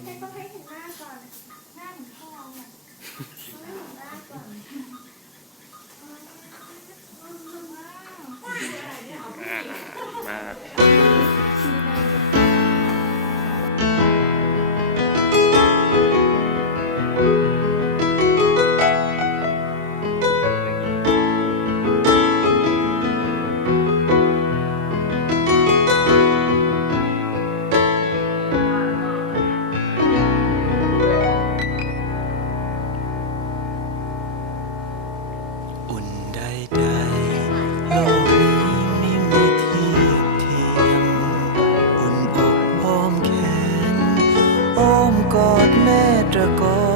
เพชรต้องให้เห็นหน้าก่อน what.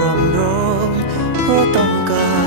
ร่ำร้องเพราะต้องการ